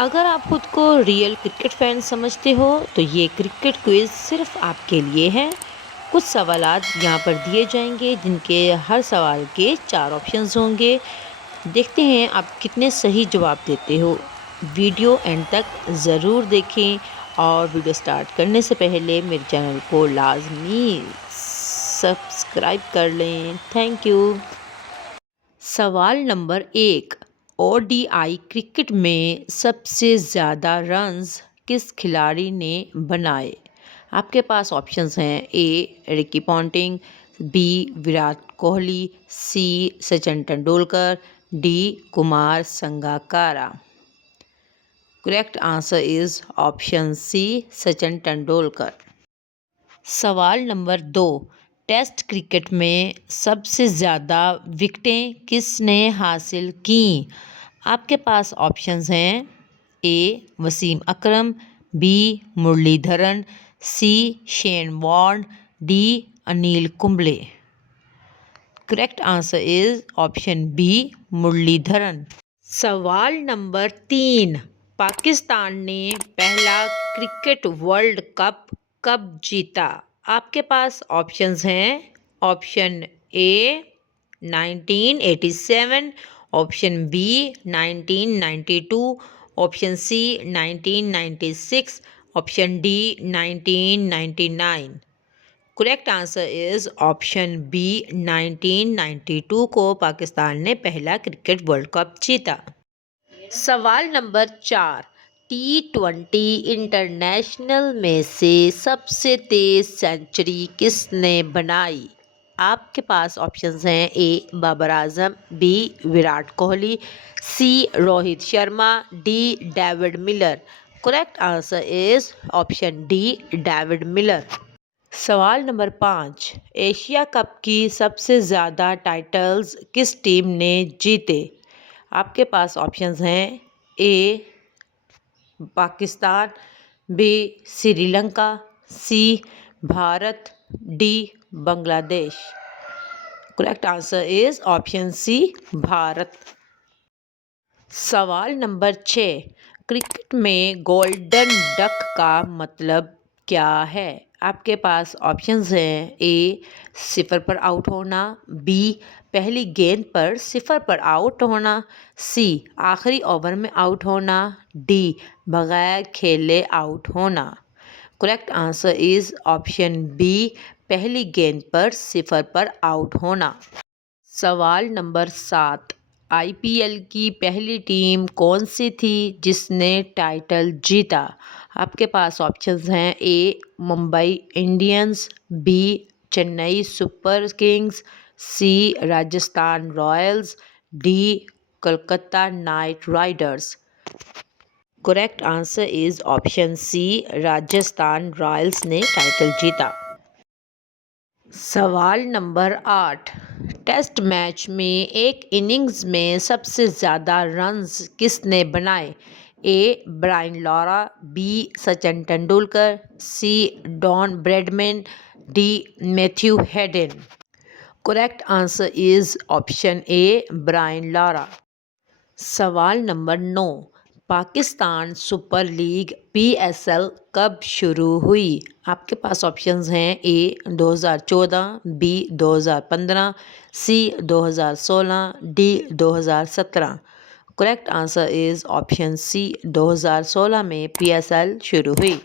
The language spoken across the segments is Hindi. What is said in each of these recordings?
अगर आप खुद को रियल क्रिकेट फैन समझते हो तो ये क्रिकेट क्विज सिर्फ आपके लिए है। कुछ सवालात यहाँ पर दिए जाएंगे जिनके हर सवाल के 4 ऑप्शंस होंगे। देखते हैं आप कितने सही जवाब देते हो। वीडियो एंड तक ज़रूर देखें और वीडियो स्टार्ट करने से पहले मेरे चैनल को लाजमी सब्सक्राइब कर लें। Thank you. सवाल नंबर 1। ओडीआई क्रिकेट में सबसे ज़्यादा रन्स किस खिलाड़ी ने बनाए? आपके पास ऑप्शंस हैं। A Ricky Ponting, B Virat Kohli, C Sachin Tendulkar, D Kumar Sangakkara. Correct answer is option C Sachin Tendulkar. सवाल नंबर 2। टेस्ट क्रिकेट में सबसे ज़्यादा विकेटें किसने हासिल की? आपके पास ऑप्शंस हैं। A Wasim Akram, B Muralitharan, C Shane Warne, D Anil Kumble. Correct answer is option B Muralitharan. सवाल नंबर 3। पाकिस्तान ने पहला क्रिकेट वर्ल्ड कप कब जीता? आपके पास ऑप्शंस हैं। Option A 1987, option B 1992, option C 1996, option D 1999। Correct answer is option B 1992 को पाकिस्तान ने पहला क्रिकेट वर्ल्ड कप जीता। सवाल नंबर 4। T20 इंटरनेशनल में से सबसे तेज सेंचुरी किसने बनाई? आपके पास ऑप्शंस हैं। A Babar Azam, B Virat Kohli, C Rohit Sharma, D David Miller. Correct answer is option D David Miller. सवाल नंबर 5। एशिया कप की सबसे ज़्यादा टाइटल्स किस टीम ने जीते? आपके पास ऑप्शंस हैं। A Pakistan, B Sri Lanka, C Bharat, D Bangladesh. Correct answer is option C Bharat. सवाल नंबर 6। क्रिकेट में गोल्डन डक का मतलब क्या है? आपके पास ऑप्शंस हैं। ए सिफर पर आउट होना, बी पहली गेंद पर सिफर पर आउट होना, सी आखिरी ओवर में आउट होना, डी बगैर खेले आउट होना। Correct answer is option B पहली गेंद पर सिफर पर आउट होना। सवाल नंबर 7। आईपीएल की पहली टीम कौन सी थी जिसने टाइटल जीता? आपके पास ऑप्शंस हैं। A Mumbai Indians, B Chennai Super Kings, C Rajasthan Royals, D Kolkata Knight Riders. Correct answer is option C Rajasthan Royals ने टाइटल जीता। सवाल नंबर 8। टेस्ट मैच में एक इनिंग्स में सबसे ज़्यादा रन्स किसने बनाए? A Brian Lara, B Sachin Tendulkar, C Don Bradman, D Matthew Hayden. Correct answer is option A Brian Lara. सवाल number 9। Pakistan Super League PSL कब शुरू हुई? आपके पास ऑप्शंस हैं। A 2014, B 2015, C 2016, D 2017। Correct answer is option C 2016 में पीएसएल शुरू हुई।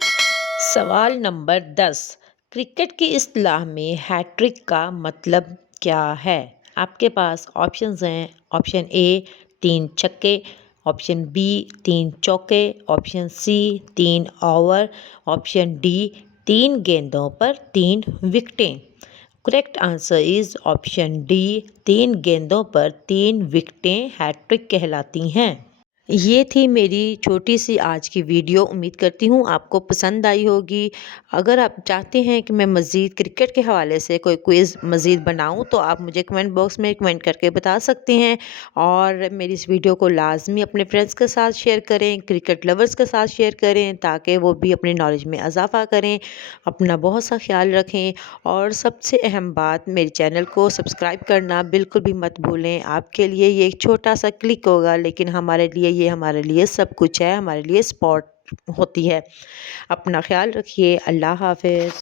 सवाल नंबर 10। क्रिकेट की इस्तिलाह में हैट्रिक का मतलब क्या है? आपके पास ऑप्शंस हैं। ऑप्शन ए 3 छक्के, ऑप्शन बी 3 चौके, option C 3 over, option D 3 गेंदों पर 3 विकेटें। Correct answer is option D 3 गेंदों पर 3 विकेटें हैट्रिक कहलाती हैं। ये थी मेरी छोटी सी आज की वीडियो। उम्मीद करती हूँ आपको पसंद आई होगी। अगर आप चाहते हैं कि मैं मज़ीद क्रिकेट के हवाले से कोई क्विज़ मज़ीद बनाऊँ तो आप मुझे कमेंट बॉक्स में कमेंट करके बता सकते हैं। और मेरी इस वीडियो को लाजमी अपने फ्रेंड्स के साथ शेयर करें, क्रिकेट लवर्स के साथ शेयर करें ताकि वो भी अपनी नॉलेज में इजाफ़ा करें। अपना बहुत सा ख्याल रखें और सबसे अहम बात, मेरे चैनल को सब्सक्राइब करना बिल्कुल भी मत भूलें। आपके लिए ये एक छोटा सा क्लिक होगा लेकिन हमारे लिए ये हमारे लिए सब कुछ है, हमारे लिए सपोर्ट होती है। अपना ख्याल रखिए। अल्लाह हाफ़िज़।